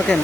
Okay.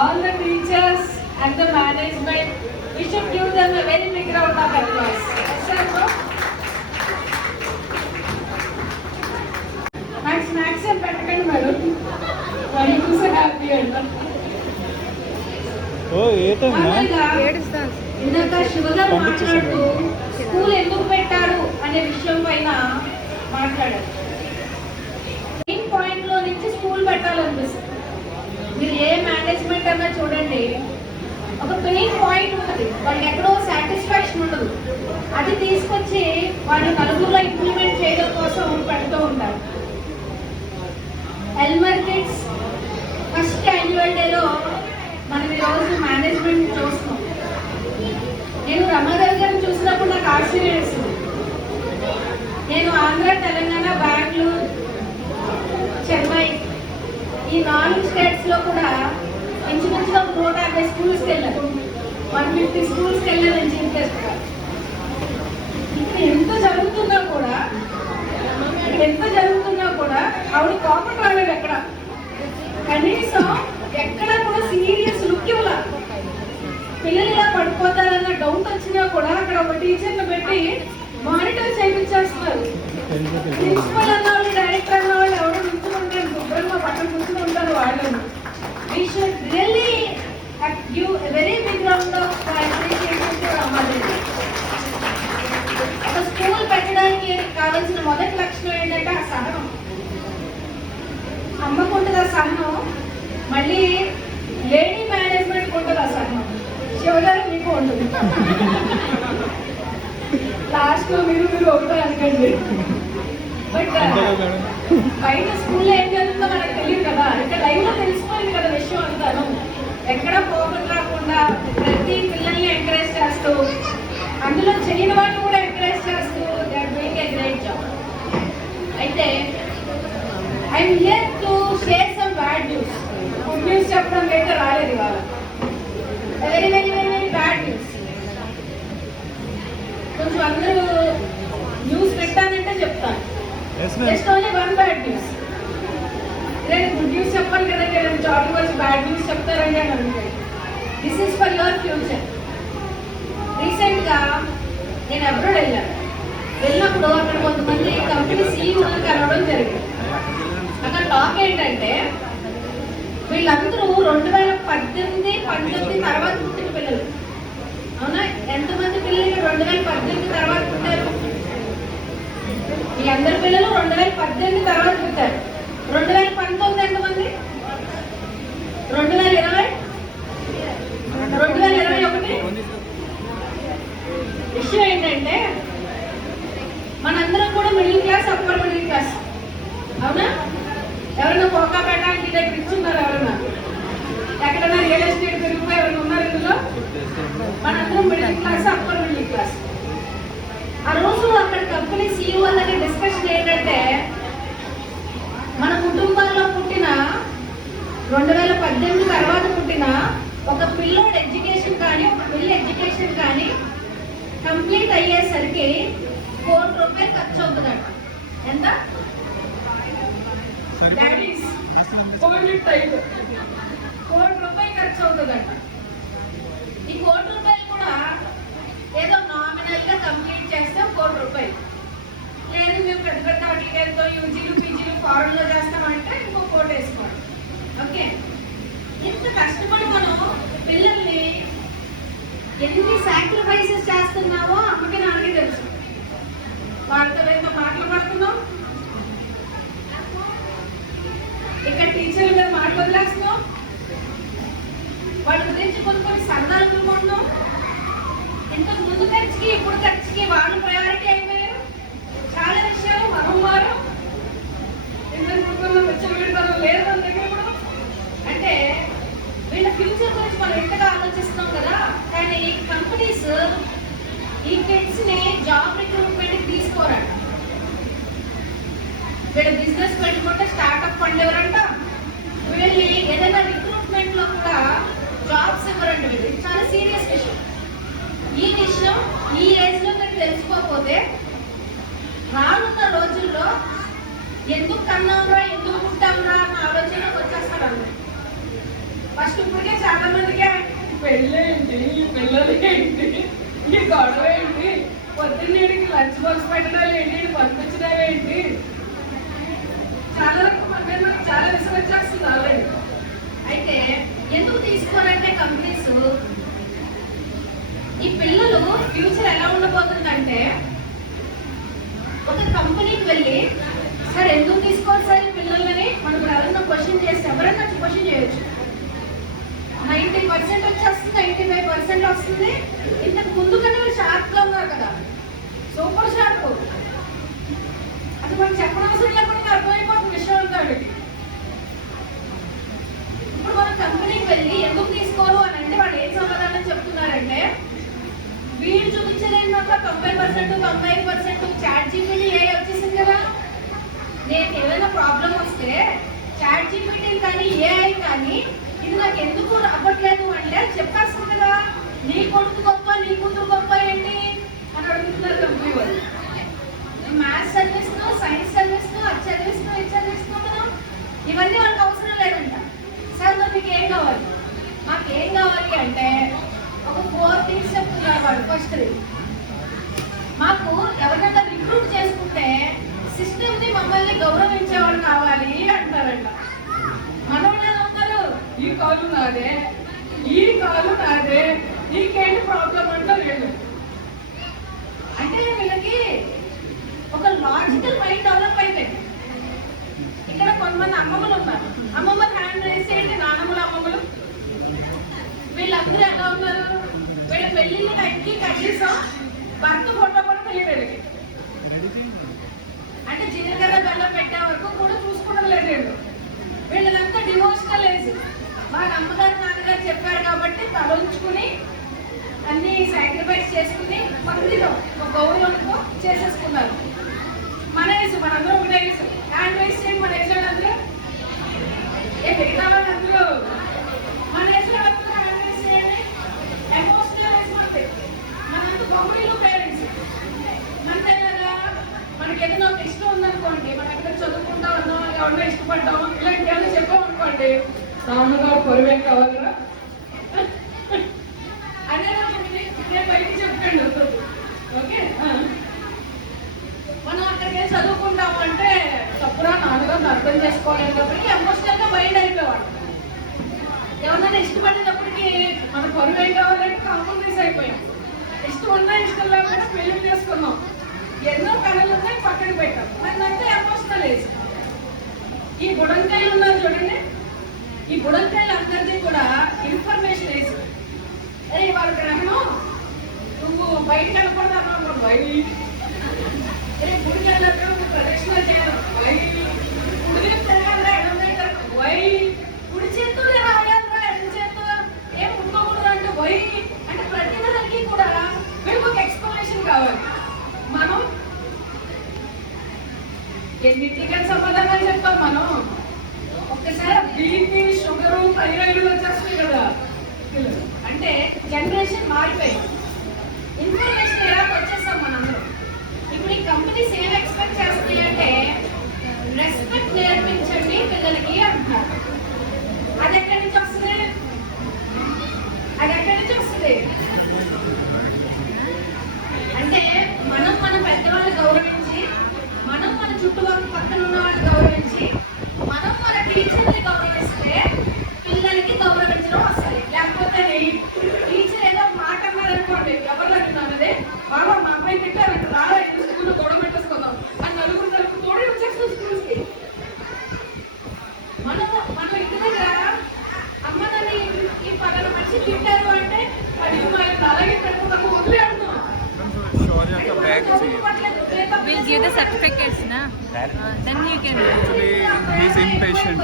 All the teachers and the management, we should give them a very big round of applause. Snacks and pettakandi madam. Very so happy anta. Oh, A time నా? ఇందాక శివగారు మాట్లాడుతూ school ఎందుకు పెట్టారు అనే విషయం పైన మాట్లాడారు. Main point లో నుంచి స్కూల్ పెట్టాలనిపిస్తుంది. మీరు ఏ మేనేజ్మెంట్ అన్నా చూడండి, ఒక పెయిన్ పాయింట్ ఉంటుంది, వాళ్ళకి ఎక్కడో సాటిస్ఫాక్షన్ ఉండదు. అది తీసుకొచ్చి వాళ్ళు నలుగురులో ఇంప్లిమెంట్ చేయడం కోసం పెడుతూ ఉంటారు. ఎల్మర్ కిడ్స్ ఫస్ట్ యాన్యువల్ డేలో మనం ఈరోజు మేనేజ్మెంట్ చూస్తున్నాం. నేను రమాదేవి గారిని చూసినప్పుడు నాకు ఆశ్చర్యం వేసింది. నేను ఆంధ్ర, తెలంగాణ, బెంగళూరు, చెన్నై ఈ 4 స్టేట్స్ లో కూడా ఇంచుమించుగా 150 స్కూల్స్కి వెళ్ళాను. 150 స్కూల్స్కి వెళ్ళాను చీఫ్ గెస్ట్ గా. ఎంత జరుగుతున్నా కూడా ఆవిడ కోపం రాలేదు. ఎక్కడ కనీసం ఎక్కడ కూడా సీరియస్ లుక్ ఇవ్వాల. పిల్లలు ఇలా పడిపోతారన్న డౌట్ వచ్చినా కూడా అక్కడ ఒక టీచర్ని పెట్టి మానిటర్ చేయించేస్తున్నారు. ప్రిన్సిపల్ అన్న వాళ్ళు, డైరెక్టర్ అన్న వాళ్ళు ఎవరు నుంచుని ఉంటారు, శుభ్రంగా పక్కన కూర్చుని ఉంటారు వాళ్ళని. We should really give a very big round of appreciation to Ramadevi. ఒక స్కూల్ పెట్టడానికి కావాల్సిన మొదటి లక్షణం ఏంటంటే ఆ సహనం. అమ్మకు ఉంటుంది ఆ సహనం, మళ్ళీ లేడీ మేనేజ్మెంట్ ఉంటుంది ఆ సహనం. శివగారు మీకు ఉంటుంది. లాస్ట్ లో మీరు ఒకటే అనకండి. బట్ బయట స్కూల్లో ఏం జరుగుతుందో మనకు తెలియదు కదా. ఇక్కడ లైవ్ లో తెలిసిపోయింది కదా విషయం అంతాను. ఎక్కడ కోపం రాకుండా ప్రతి పిల్లల్ని ఎంకరేజ్ చేస్తూ, అందులో చేయని వాళ్ళు కూడా ఎంకరేజ్ చేస్తూ, they are doing a great job. అయితే I'm here to share some bad news. Good news చెప్పడం అయితే రాలేదు ఇవాళ. Very very very very bad news. కొంచెం అందరూ న్యూస్ పెట్టానంటే చెప్తాను. Just only one bad news. నేను గుడ్ న్యూస్ చెప్పాలి కదా, నేను చాటు వచ్చి బ్యాడ్ న్యూస్ చెప్తారండి అని అనుకోండి. This is for your future. Recent గా నేను అబ్రాడ్ వెళ్ళినప్పుడు అక్కడ కొంతమంది కంపెనీ సీఈఓని కలవడం జరిగింది. అక్కడ టాక్ ఏంటంటే వీళ్ళందరూ 2018, 19 తర్వాత పుట్టిన పిల్లలు. అవునా? ఎంతమంది పిల్లలు 2018 తర్వాత పుట్టారు? ఈ అందరి పిల్లలు 2018 తర్వాత పుట్టారు. 2019 ఎంతమంది? 2020, 2021. విషయం ఏంటంటే మనందరం కూడా middle class, upper middle class. అవునా? ఎవరైనా కోకా పెట్టడానికి దగ్గర ఇచ్చున్నారు? ఎవరైనా ఎక్కడైనా రియల్ ఎస్టేట్ కంప్లీట్ అయ్యేసరికి 1 కోటి రూపాయలు ఖర్చు అవుతుందట. ఎంత? డాడీస్ 1 కోటి రూపాయలు ఖర్చు అవుతుందట. ఈ 1 కోటి రూపాయలు కూడా ఏదో నామినల్ గా కంప్లీట్ చేస్తే 1 కోటి రూపాయలు. లేదు మేము పెద్ద పెద్ద వాటికి వెళ్తాం, యూజీలు పీజీలు ఫారెన్ లో చేస్తామంటే ఇంకో 1 కోటి వేసుకోవాలి. ఓకే, ఇంత కష్టపడి మనం పిల్లల్ని ఎన్ని సాక్రిఫైసెస్ చేస్తున్నామో అమ్మకి నాన్నకి తెలుసు. వాళ్ళతో ఎంతో మాటలు పడుతున్నాం, ఇక్కడ టీచర్ల మీద మాట వదిలేస్తున్నాం, వాళ్ళ గురించి కొన్ని సరదాలు అనుకుంటున్నాం. ఇంతకు ముందు ఖర్చుకి ఇప్పుడు ఖర్చుకి వాళ్ళు ప్రయారిటీ అయిపోయారు. చాలా విషయాలు మనం వారు ఇంతకు ముందు విచ్చలవిడితనం లేదు మన దగ్గర. ఇప్పుడు అంటే వీళ్ళ ఫ్యూచర్ గురించి మనం ఎంతగా ఆలోచిస్తున్నాం కదా. కానీ కంపెనీస్ ఈ కిడ్స్ ని జాబ్ రిక్రూట్మెంట్ తీసుకోరంట. వీళ్ళ బిజినెస్ పెట్టుకుంటే స్టార్ట్అప్ ఫండ్ ఎవరంట, వీళ్ళు ఏదైనా రిక్రూట్మెంట్ లో కూడా జాబ్స్ ఇవ్వరండి. వీళ్ళు చాలా సీరియస్ విషయం. ఈ విషయం ఈ ఏజ్ లో మీరు తెలుసుకోకపోతే రానున్న రోజుల్లో ఎందుకు కన్నాంరా, ఎందుకు పుట్టాంరా అన్న ఆలోచన వచ్చేస్తారు అందరూ. ఫస్ట్ ఇప్పటికే చాలా మందికి పెళ్ళేంటి, పిల్లలు ఏంటి, ఈ గొడవ ఏంటి, పొద్దున్నీడికి లంచ్ బాక్స్ పెట్టడాలు ఏంటి, పంపించడాలు ఏంటి, చాలా వరకు మనకి చాలా విసుగు వచ్చేస్తుంది ఆల్రెడీ. అయితే ఎందుకు తీసుకోవాలంటే కంపెనీస్ ఈ పిల్లలు ఫ్యూచర్ ఎలా ఉండబోతుందంటే, ఒక కంపెనీకి వెళ్ళి సార్ ఎందుకు తీసుకోవాలి సార్ ఈ పిల్లలని మనకు ఎవరైనా క్వశ్చన్ చేస్తే ఎవరైనా క్వశ్చన్ చేయొచ్చు. 90% వచ్చేస్తుంది, 95% వస్తుంది. ఇంతకు ముందు కన్నా మీరు షార్ప్ గా ఉన్నారు కదా, సూపర్ షార్ప్. అది మనం చెప్పనవసరం లేకుండా అర్థమైపోతుంది విషయం అంతా. ఇప్పుడు మన కంపెనీకి వెళ్ళి ఎందుకు తీసుకోరు అని అంటే వాళ్ళు ఏం సమాధానం చెప్తున్నారంటే, వీళ్ళు చూపించలేని మాత్రం 90%, 95% చాట్ జీపీటీ ఏ వచ్చేసింది కదా. నేను ఏదైనా ప్రాబ్లం వస్తే చాట్ జీపీటీ కానీ ఏఐ కానీ ఇది నాకు ఎందుకు అవ్వట్లేదు అంటే చెప్పేస్తుంది కదా. నీ కొడుకు గొప్ప, నీ కూతురు గొప్ప ఏంటి అని అడుగుతున్నారు కంపెనీ వాళ్ళు. మ్యాథ్స్ చదివిస్తున్నావు, సైన్స్ చదివిస్తున్నావు, అది చదివిస్తున్నావు, ఇది చదివిస్తున్నావు కదా, ఇవన్నీ వాళ్ళకి అవసరం లేదంట. సార్ మరి మీకు ఏం కావాలి? మాకేం కావాలి అంటే ఒక 4 థింగ్స్ చెప్తున్నారు వాళ్ళు. ఫస్ట్, మాకు ఎవరైనా రిక్రూట్ చేసుకుంటే సిస్టమ్ ని మమ్మల్ని గౌరవించేవాడు కావాలి అంటారంట. మనోళ్ళు ఉంటారు, ఈ కాలు నాదే, ఈ కాలు నాదే, నీకేంటి ప్రాబ్లం అంటూ లేదు. అంటే వీళ్ళకి ఒక లాజికల్ మైండ్ డెవలప్ అయిపోయింది. ఇక్కడ కొంతమంది అమ్మమ్మలు ఉన్నారు, అమ్మమ్మ హ్యాండ్ రేస్ ఏంటి, నానమ్మలు అమ్మమ్మలు వీళ్ళందరూ ఎలా ఉన్నారు? వీళ్ళ పెళ్లిళ్ళు టైంకి కనీసం భర్త ఫోటో కూడా తెలియదు వీళ్ళకి. అంటే జీలకర్ర బెల్లం పెట్టే వరకు కూడా చూసుకోవడం లేదు. వీళ్ళంతా డివోషనల్ ఏజ్. వాళ్ళ అమ్మగారు నాన్నగారు చెప్పారు కాబట్టి తలంచుకుని అన్ని సాక్రిఫైస్ చేసుకుని మందిలో ఒక గౌరవంతో చేసేసుకున్నారు. మన ఏజ్ మనందరూ ఒకటే ఏజ్. హ్యాండ్ రైస్ చేయండి మన ఏజ్ అందరూ. ఏ మిగతా వాళ్ళు అందరూ మన ఏజ్ లో హ్యాండ్ రైస్ చేయండి. ఎమోషనల్ ఏజ్ అంటే మనంతా బొమ్మలు పేరెంట్స్ అంతే కదా. మనకి ఏదైనా ఒక ఇష్టం ఉందనుకోండి, మనం ఎక్కడ చదువుకుంటా ఉన్నాం, ఎవరినో ఇష్టపడ్డాము, ఇలాంటి ఏమైనా చెప్పాం అనుకోండి, నాన్నగారు పొరువేం కావాలరా అదే నేను బయటికి చెప్పండి. ఓకే, మనం అక్కడికి చదువుకుంటాము అంటే తప్పురా నాన్నగారు అర్థం చేసుకోలేదు కాబట్టి ఎమోషనల్ గా మైండ్ అయిపోయేవాడు. ఎవరైనా ఇష్టపడినప్పటికీ మన పొరువేం కావాలంటే కాంప్రమైజ్ అయిపోయాం. ఇష్టం ఉన్నా ఇష్టం లేకుండా పెళ్లి చేసుకున్నాం, ఎన్నో కళలు ఉన్నాయి పక్కన పెట్టాం. మనంటే ఎమోషనల్ ఏజ్. ఈ బుడంకాయలు ఉన్నారు చూడండి, ఈ బుడంకాయలు అందరికీ కూడా ఇన్ఫర్మేషన్ ఏజ్. అరే వాళ్ళ గ్రహణం నువ్వు బయటకు వెళ్ళకూడదు అన్నావు, గుడికి వెళ్ళినప్పుడు నువ్వు ప్రదక్షిణ చేయడం వై, గుడికి తిరగాలరా ఎడమేటర్ వై, గుడి చేతులు రాయాలరా ఎడమ చేతులు ఏం ముట్టుకోకూడదు అంటే వై. అంటే ప్రతి దానికి కూడా వీళ్ళకి ఒక ఎక్స్ప్లెనేషన్ కావాలి. మనం ఎన్నింటికి సమాధానాలు చెప్తాం. మనం ఒక్కసారి బీపీ, షుగర్, థైరాయిడ్ వచ్చేస్తాయి కదా. అంటే జనరేషన్ మారిపోయింది. ఇన్ఫర్మేషన్ ఎలా వచ్చేస్తాం మనందరం. ఇప్పుడు ఈ కంపెనీస్ ఏం ఎక్స్పెక్ట్ చేస్తున్నాయి అంటే రెస్పెక్ట్ నేర్పించండి పిల్లలకి అంటున్నారు. అది ఎక్కడి నుంచి వస్తుంది? అది ఎక్కడి నుంచి వస్తుంది అంటే మనం మన పెద్దవాళ్ళు గౌరవించి, మనం మన చుట్టుపక్కల ఉన్న వాళ్ళు గౌరవించి, మనం మన టీచర్ని గౌరవిస్తే పిల్లలకి గౌరవించడం వస్తుంది. లేకపోతే టీచర్ ఏదో మాట అన్నారనుకోండి, ఎవరు అన్నదే బాబా మా అమ్మాయి తిట్టారంట రారా స్కూల్లో గొడవ పెట్టేసుకుందాం అని నలుగురు తోడే వచ్చేస్తాం స్కూల్స్కి. మనం ఇంటి దగ్గర అమ్మ నన్ను ఈ పలానా మనిషి తిట్టారు అంటే అది అలాగే పెట్టుకుందాం వదిలే అంటున్నాం. We'll give the certificates, na? Then you can. Actually, he's impatient.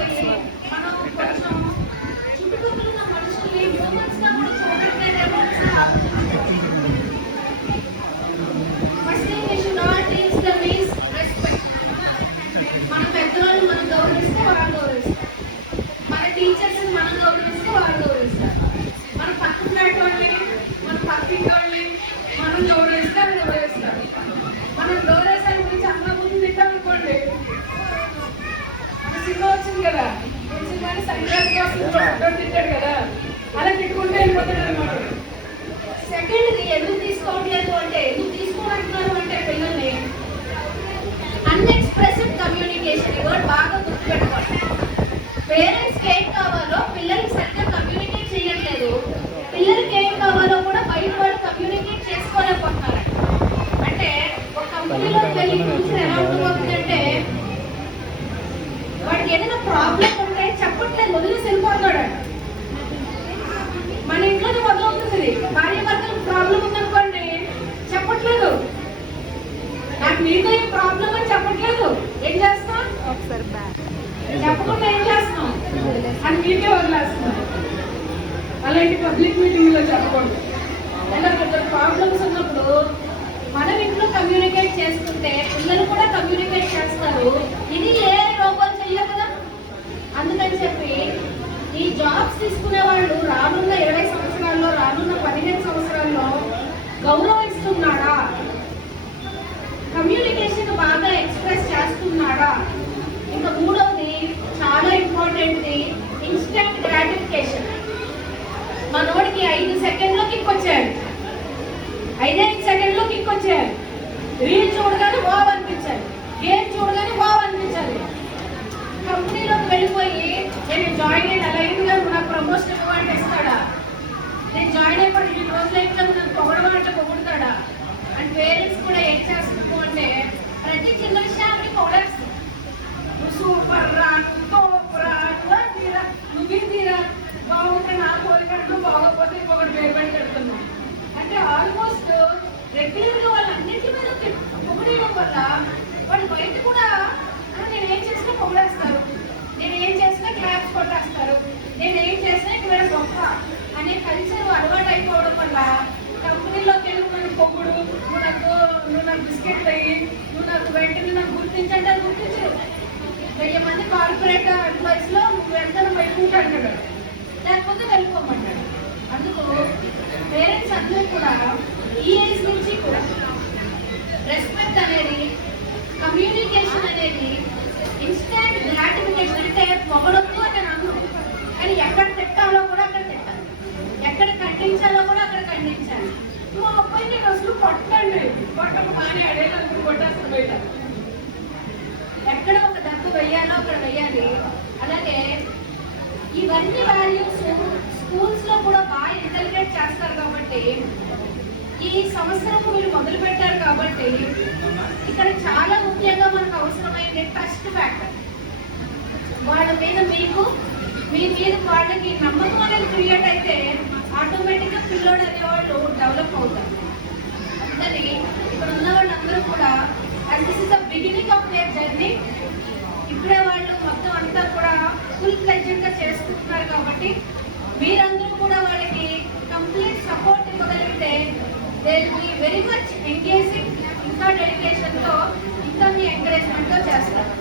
తిట్టాడు కదా అలా తిట్టుకుంటే వెళ్ళిపోతాడు అనమాట. సెకండ్ ఎందుకు తీసుకోవట్లేదు అంటే, ఎందుకు తీసుకోమంటున్నారు అంటే పిల్లల్ని అన్ఎక్స్ప్రెసివ్ కమ్యూనికేషన్. ఈ వర్డ్ బాగా గుర్తుపెట్టుకోండి. పేరెంట్స్కి ఏం కావాలో పిల్లలకి సరిగ్గా కమ్యూనికేట్ చేయట్లేదు. పిల్లలకి ఏం కావాలో కూడా బయట వాళ్ళు కమ్యూనికేట్ చేసుకోలేకపోతున్నారు. అంటే ఒక కంపెనీలోకి వెళ్ళి చూసి ఎలా ఉంటుందంటే వాడికి ఏదైనా ప్రాబ్లం ఉంటే చెప్పట్లేదు, వదిలేసి వెళ్ళిపోతాడు. మన ఇంట్లోనే మొదలవుతుంది. భార్య భర్తలకు ప్రాబ్లం ఉందనుకోండి, చెప్పట్లేదు, నాకు మీతో ఏం ప్రాబ్లం అని చెప్పట్లేదు. ఏం చేస్తాం? చెప్పకుండా ఏం చేస్తాం? అని మీకే వదిలేస్తున్నాం. అలాంటి పబ్లిక్ మీటింగ్ లో చెప్పకూడదు. ఎలా ప్రాబ్లమ్స్ ఉన్నప్పుడు మనం ఇంట్లో కమ్యూనికేట్ చేసుకుంటే పిల్లలు కూడా కమ్యూనికేట్ చేస్తారు. ఇది ఏ లోపల చెయ్యరు కదా. అందుకని చెప్పి ఈ జాబ్స్ తీసుకునే వాళ్ళు రానున్న 20 సంవత్సరాల్లో, రానున్న 15 సంవత్సరాల్లో గౌరవిస్తున్నాడా, కమ్యూనికేషన్ బాగా ఎక్స్ప్రెస్ చేస్తున్నాడా. ఇంకా మూడవది చాలా ఇంపార్టెంట్, ఇన్స్టెంట్ గ్రాటిఫికేషన్. మనోడికి 5 సెకండ్లో కిక్ వచ్చాడు, 5 సెకండ్లో కిక్ వచ్చాడు. రీల్ చూడగానే బాగా అనిపించాలి, గేమ్ చూడగానే బాగా అనిపించాలి. కంపెనీలోకి వెళ్ళిపోయి నేను జాయిన్ అయిన లైన్గా నాకు ప్రమోషన్ ఇవ్వాలంటే ఇస్తాడా? నేను జాయిన్ అయిపోయి 2 రోజులు అయితే నాకు పొగడమంటే పొగుడతాడా? అండ్ పేరెంట్స్ కూడా ఏం చేస్తున్నాము అంటే ప్రతి చిన్న విషయాన్ని పొగడేస్తాం. నువ్వు సూపర్ రా, సూపర్ రా, నువ్వు తీరా బాగుంటే నా కోరికట్లు, బాగోకపోతే ఇంకొకటి పేరు పెట్టి పెడుతున్నాం. అంటే ఆల్మోస్ట్ రెగ్యులర్గా వాళ్ళు అన్నింటి మీద పొగడేయడం వల్ల వాళ్ళు బయట కూడా నేనేం చేసినా పొగడేస్తారు, నేనేం చేసినా క్లాప్స్ కొట్టేస్తారు, నేనేం చేసినా ఇక్కడ గొప్ప అనే కల్చర్ అలవాటు అయిపోవడం వల్ల కంపెనీలోకి వెళ్ళి మనం పొగుడు, నువ్వు నాకు బిస్కెట్లు అయ్యి, నువ్వు నాకు వెంటనే నాకు గుర్తించండి అని గుర్తించరు. 1000 మంది కార్పొరేట్ ఎంప్లాయీస్ లో నువ్వు వెళ్తాను బయటకుంటా అంటాడు, లేకపోతే వెళ్ళిపోమంటాడు. అందుకు పేరెంట్స్ అందరూ కూడా ఈ ఏజ్ నుంచి కూడా రెస్పెక్ట్ అనేది, కమ్యూనికేషన్ అనేది, ఇన్స్టెంట్ గ్రాటిఫికేషన్ అంటే పొగడొద్దు అని నాకు, కానీ ఎక్కడ తిట్టాలో కూడా అక్కడ తిట్టాలి, ఎక్కడ ఖండించాలో కూడా అక్కడ ఖండించాలి. మా అబ్బాయి నేను అసలు కొట్టండి, కొట్టకు బాగానే అడేదానికి కొట్టేస్తాను బయట. ఎక్కడ ఒక దెబ్బ వెయ్యాలో అక్కడ వెయ్యాలి. అలాగే ఇవన్నీ వాల్యూస్ స్కూల్స్ లో కూడా బాగా ఇంటర్గ్రేట్ చేస్తారు. కాబట్టి ఈ సంవత్సరం మీరు మొదలు పెట్టారు కాబట్టి ఇక్కడ చాలా ముఖ్యంగా మనకు అవసరమైంది ట్రస్ట్ ఫ్యాక్టర్. వాళ్ళ మీద మీ మీద వాళ్ళకి నమ్మకం అనేది క్రియేట్ అయితే ఆటోమేటిక్గా పిల్లోడు అనేవాళ్ళు డెవలప్ అవుతారు. అందుకని ఇక్కడ ఉన్న వాళ్ళందరూ కూడా this is the beginning of their journey. ఇప్పుడే వాళ్ళు మొత్తం అంతా కూడా ఫుల్ ఫ్లెడ్జ్డ్ గా చేసుకుంటున్నారు. కాబట్టి మీరందరూ కూడా వాళ్ళకి కంప్లీట్ సపోర్ట్ ఇవ్వగలిగితే they will be very much engaging, ఇంకా డెడికేషన్ తో, ఇంకా మీ ఎంకరేజ్మెంట్ తో చేస్తారు.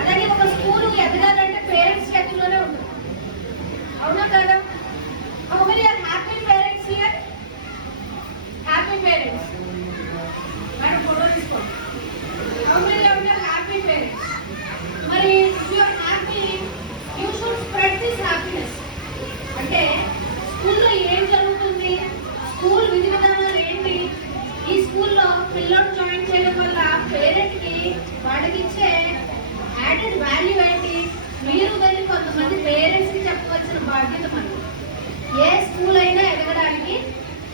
అలాగే ఒక స్కూల్ ఎదగాలంటే పేరెంట్స్ చేతుల్లోనే ఉంటుంది, అవునా కదా? How many are happy parents here? Happy parents.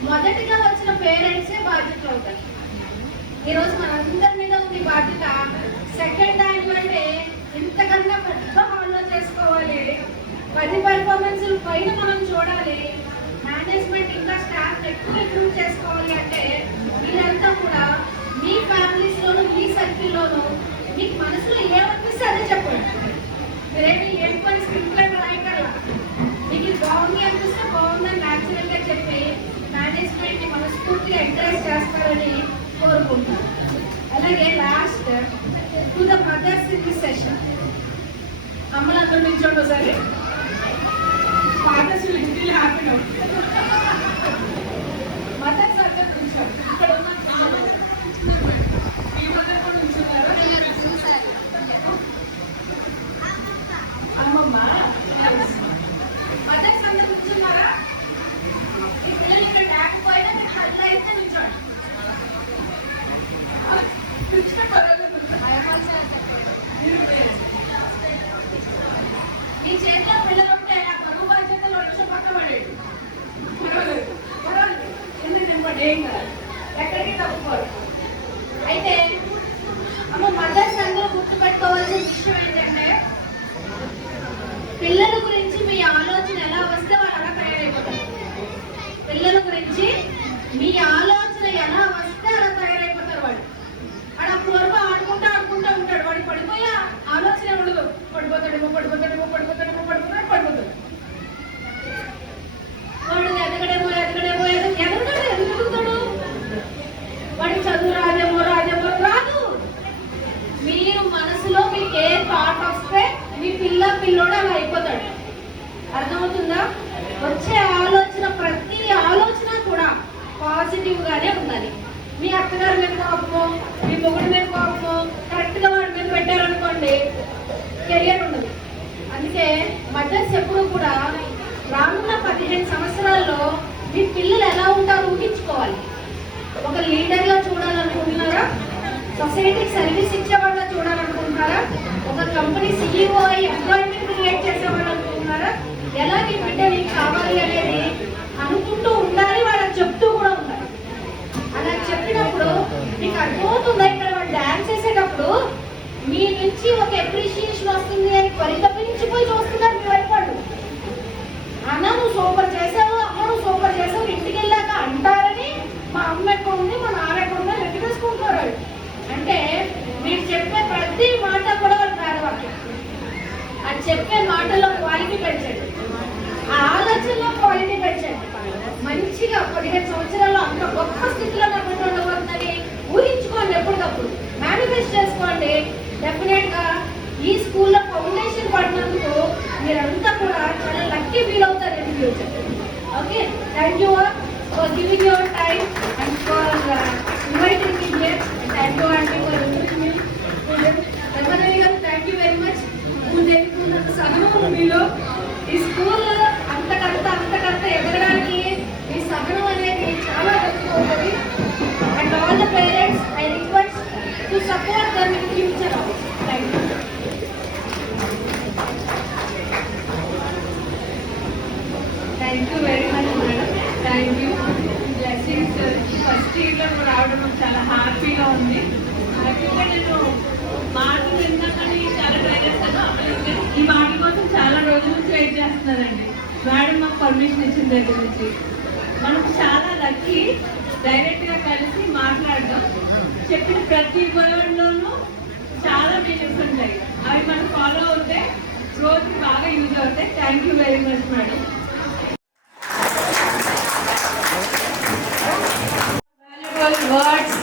మొదటిగా వచ్చిన పేరెంట్సే బాధ్యతలు అవుతారు. ఈరోజు మనందరి మీద ఉంది బాధ్యత. సెకండ్ యాన్యువల్ డే ఇంతకన్నా పెద్ద హాల్లో చేసుకోవాలి. 10 పెర్ఫార్మెన్స్లు పైన మనం చూడాలి. మేనేజ్మెంట్ ఇంకా స్టాఫ్ ఎక్కువ ఇంప్రూవ్ చేసుకోవాలి. అంటే మీరంతా కూడా మీ ఫ్యామిలీస్ లోను మీ సర్కిల్లోను మీకు మనసులో ఏమనిపిస్తే అదే చెప్పండి. మీరేమి ఏం పని స్క్రిప్ట్ రాయగలరా? మీకు ఇది బాగుంది అనిపిస్తే బాగుందని న్యాచురల్ గా చెప్పి మేనేజ్మెంట్ ని మనస్ఫూర్తిగా ఎంకరేజ్ చేస్తారని కోరుకుంటున్నాను. అలాగే last to the mothers in the session. అమ్మలందరూ నిల్చోండి ఒకసారి. Fathers little happy now. Mothers అందరూ నిల్చోండి. ఇక్కడ ఉన్న మీ మదర్ కూడా నిల్చున్నారా? అమ్మమ్మ మదర్స్ అందరూ నిల్చున్నారా? ఈ పిల్లలు ఇక్కడ లేకపోయినా మీరు హల్లా అయితే నిల్చోండి. మీ చేతిలో పిల్లలు ఉంటే ఆ బరువు బాధ్యతలు వచ్చి పక్కబడేది. పర్వాలేదు ఎందుకు నింపండి, ఏం కాదు, ఎక్కడికి తప్పుకోరు. అయితే అమ్మ మదర్స్ అందరూ గుర్తుపెట్టుకోవాల్సిన విషయం ఏంటంటే పిల్లల గురించి మీ ఆలోచన ఎలా వస్తే వాళ్ళు అలా తయారైపోతారు. పిల్లల గురించి మీ ఆలోచన ఎలా వస్తే అలా తయారైపోతారు. వాడు పూర్వ ఆడుకుంటూ ఉంటాడు. వాడు పడిపోయా ఆలోచన ఉండదు. పడిపోతాడు. వాడు ఎదగడేమో ఎదుగుతాడు. వాడికి చదువు రాదేమో రాదు. మీరు మనసులో మీకు ఏ థాట్ వస్తే మీ పిల్లోడు అలా అయిపోతాడు. అర్థమవుతుందా? వచ్చే ఆలోచన ప్రతి ఆలోచన కూడా పాజిటివ్ గానే ఉండాలి. మీ అత్తగారి మీద కోపమో మీ మొగుడి మీద కోపమో కరెక్ట్ గా వాడి మీద పెట్టారనుకోండి, కెరియర్ ఉండదు. అందుకే మదర్స్ ఎప్పుడు కూడా రానున్న 15 సంవత్సరాల్లో మీ పిల్లలు ఎలా ఉంటారో ఊహించుకోవాలి. ఒక లీడర్ గా చూడాలనుకుంటున్నారా? సొసైటీకి సర్వీస్ ఇచ్చేవాళ్ళ చూడాలనుకుంటున్నారా? ఒక కంపెనీ CEO అయి ఎంప్లాయ్మెంట్ క్రియేట్ చేసేవాళ్ళు అనుకుంటున్నారా? ఎలా మీ బిడ్డ మీకు కావాలి అనేది అనుకుంటూ ఉండాలి. వాళ్ళకి చెప్తూ కూడా ఉండాలి. అలా చెప్పినప్పుడు మీకు అర్థమవుతుందా? ఇక్కడ వాళ్ళు డాన్స్ చేసేటప్పుడు మీ నుంచి ఒక అప్రిషియేషన్ వస్తుంది అని పరితపించిపోయి చూస్తున్నారు మీ వైపు వాళ్ళు. అన్న నువ్వు సూపర్ చేసావు, అమ్మ నువ్వు సూపర్ చేసావు, ఇంటికి వెళ్ళాక అంటారని మా అమ్మ ఎక్కడ ఉంది మా నాన్న ఎక్కడ ఉందో వెతికేసుకుంటున్నారు వాళ్ళు. అంటే మీరు చెప్పే ప్రతి మాట కూడా వాళ్ళు పేదవాక్యం. అది చెప్పే మాటల్లో క్వాలిటీ పెంచండి, ఆ ఆలోచనలో క్వాలిటీ పెంచండి. మంచిగా 15 సంవత్సరాల్లో అంత గొప్ప స్థితిలో నాకు ఉండబోతుందని ఊహించుకోండి. ఎప్పటికప్పుడు మేనిఫెస్ట్ చేసుకోండి. డెఫినెట్ గా ఈ స్కూల్లో ఫౌండేషన్ పడినందుకు మీరంతా కూడా చాలా లక్కీ ఫీల్ అవుతారు in future. Okay, thank you for giving your time and for inviting me here. Thank you అండి ఫర్ ఇన్వైటింగ్ మీ. రమణయ్య గారు థ్యాంక్ యూ వెరీ మచ్. ఉన్నంత సహనం మీలో. ఈ స్కూల్ అంతకంత ఎదగడానికి ఈ సహనం అనేది చాలా ఎక్కువ ఉంటుంది. And all the parents I request to support them in future also. Thank you. Thank you very much madam. Thank you. Blessings first ఇయర్లో రావడం చాలా హ్యాపీగా ఉంది. హ్యాపీగా నేను మాటలు విన్నాకని చాలా ట్రై చేస్తాను. ఈ మాటల కోసం చాలా రోజుల నుంచి వెయిట్ చేస్తున్నానండి. మేడం మాకు పర్మిషన్ ఇచ్చిన దగ్గర నుంచి మనకు చాలా లక్కీ. డైరెక్ట్ గా కలిసి మాట్లాడడం, చెప్పిన ప్రతి వర్డ్లోనూ చాలా మీనింగ్స్ ఉంటాయి. అవి మనం ఫాలో అవుతే రోజుకి బాగా యూజ్ అవుతాయి. Thank you very much madam. Valuable words